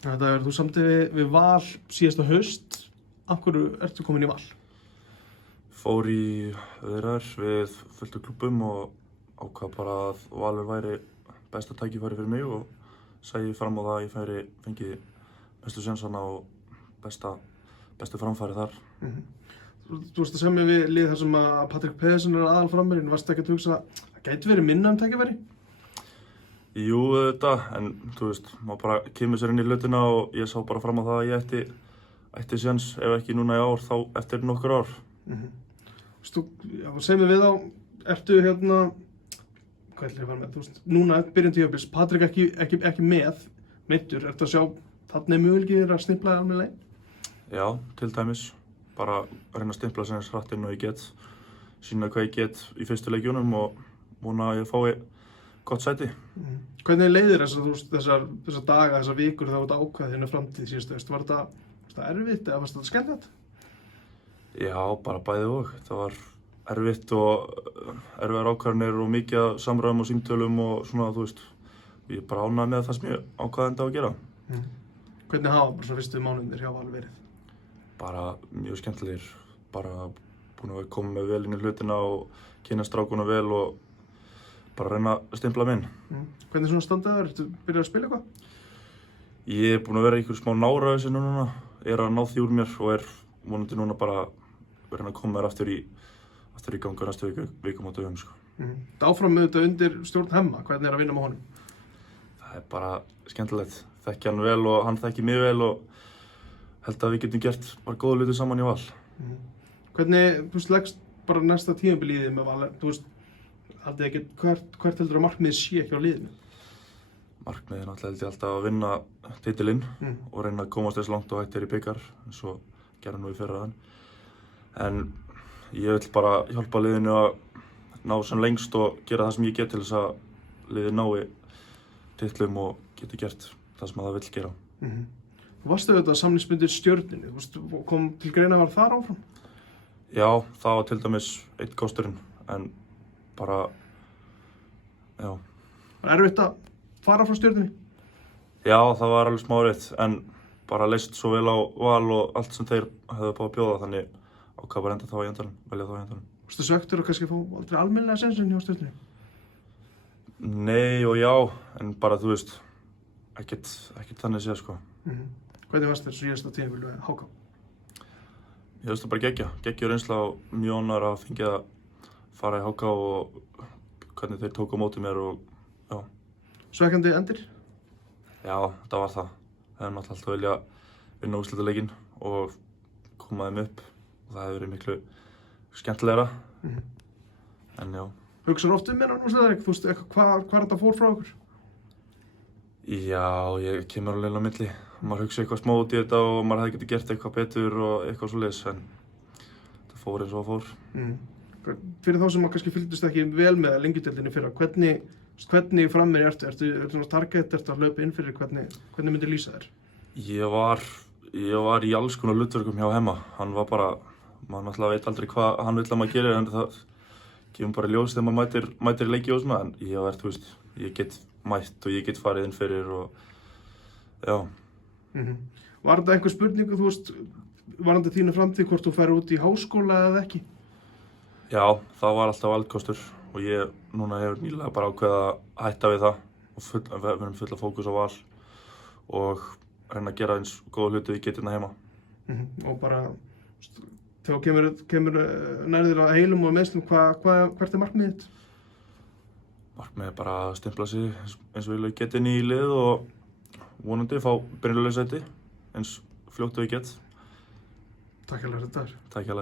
Þetta er þú samtidig við Val síðasta haust. Af hverju ertu komin í Val? Fór í viðræður við fullt af klúbbum og ákvað bara að Valur væri besta tækifæri fyrir mig og sæi fram á það að ég fengi bestu sénsana og bestu framfæri þar. Þú varst að semja við lið þar sem að Patrik Pedersen er aðalframherjinn. Varstu ekki að hugsa að það gæti verið minna tækifæri? Jú, en þú veist, maður bara kemur sér inn í hlutina og ég sá bara fram á það að ég ætti séns, ef ekki núna í ár, þá eftir nokkur ár. Þú segir mér við á, ertu hvað ætla ég að fara með, þú veist, núna byrjun tímabils, Patrik ekki meiddur, ertu að sjá þarna möguleikir að stimpla almennilega? Já, til dæmis, bara reyna að stimpla sem hratt inn og ég get, sýna hvað ég get í fyrstu leikjunum og vona að ég fái gott sæti. Hvernig leiðir þessar daga, þessar vikur þá þetta ákvað þínu framtíð síðustu haust? Var þetta erfitt eða var þetta skemmtilegt? Já, bara bæði og. Það var erfitt og erfiðar ákvarðanir og mikið af samræðum og símtölum og svona, þú veist. Ég er bara ánægður með það sem ég ákvað enda að gera. Hvernig hafa bara svona fyrstu mánuðir hjá Val verið? Bara mjög skemmtilegir. Bara búin að koma með vel inn í hlutina og kynna strákuna vel og bara reyna að stimpla minn. Hvernig svona standaður? Ertu byrjað að spila eitthvað? Ég er búin að vera í einhverju smá nára þessu núna. Er að ná því úr mér og er vonandi núna bara reyna að koma mér aftur í gangu næstu vikum á dögum, sko. Þetta áfram með þetta undir stjórn Hemma. Hvernig er að vinna með honum? Það er bara skemmtilegt. Þekki hann vel og hann þekki mig vel og held að við getum gert bara góða hluti saman í Val. Hvernig, þú veist, leggst bara næsta tímabil í þig með Val? Þú veist, haldið ekki, hvert heldur að markmiðið sé ekki á liðinu? Markmiðið náttúrulega held ég alltaf að vinna titilinn og reyna að komast þess langt og hægt í bikar, eins og gerðum við fyrra þann. En ég vil bara hjálpa liðinu að ná sem lengst og gera það sem ég get til þess að liðið nái titlum og geti gert það sem það vill gera. Þú varstu auðvitað samningsbundið Stjörnunni, kom til greina að vera þar áfram? Já, það var til dæmis einn kosturinn, en bara, já. Var erfitt að fara frá Stjörnunni? Já, það var alveg smá erfitt, en bara leist svo vel á Val og allt sem þeir hefðu búið að bjóða, þannig ákvað bara enda þá í endanum, velja þá í endanum. Varstu svekktur að kannski fá aldrei almennilega sénsinn hjá Stjörnunni? Nei og já, en bara þú veist, ekkert þannig séð, sko. Hvernig varst þér síðasta tímabil með HK? Ég veist það bara geggjur reynsla og mjög ánægður að fengið að fara í HK og hvernig þeir tóku á móti mér og já. Svekkjandi endir? Já, það var það. Það hefði náttúrulega alltaf vilja vinna úrslitaleikinn og koma þeim upp og það hefði verið miklu skemmtilegra. En já. Hugsar oft um úrslitaleik, þú veist, hvað þetta fór frá okkur? Já, ég kemur alveg inn á milli. Maður hugsa eitthvað smá út í þetta og maður hefði getið gert eitthvað betur og eitthvað svoleiðis, en það fór eins og það fór. Fyrir þá sem maður kannski fylgdist ekki vel með Lengjudeildinni fyrra, hvernig frammeir ertu? Ertu svona target, ertu að hlaupa inn fyrir, hvernig myndir lýsa þér? Ég var í alls konar hlutverkum hjá Hemma. Hann var bara, maður náttúrulega veit aldrei hvað hann vill að maður gerir, en það kemur bara í ljós þegar maður mætir í leiki og svona, en ég var, þú veist, ég get mætt og ég get farið inn fyrir og já. Var þetta einhver spurningu, þú veist, varðandi þínu framtíð, hvort þú færir út í háskóla eða ekki? Já, það var alltaf valkostur og ég núna hefur nýlega bara ákveðið að hætta við það og verðum fulla fókus á Val og reyna að gera eins góða hluti við getum heima. Og bara, þegar kemur nærðir að heilum og meðslum, hvert er markmiðið þitt? Markmiðið er bara að stimpla sig eins og ég get inn í lið og vonandi fá byrjunarsæti eins fljótt og ég get. Takk hérlega fyrir þetta. Takk hérlega.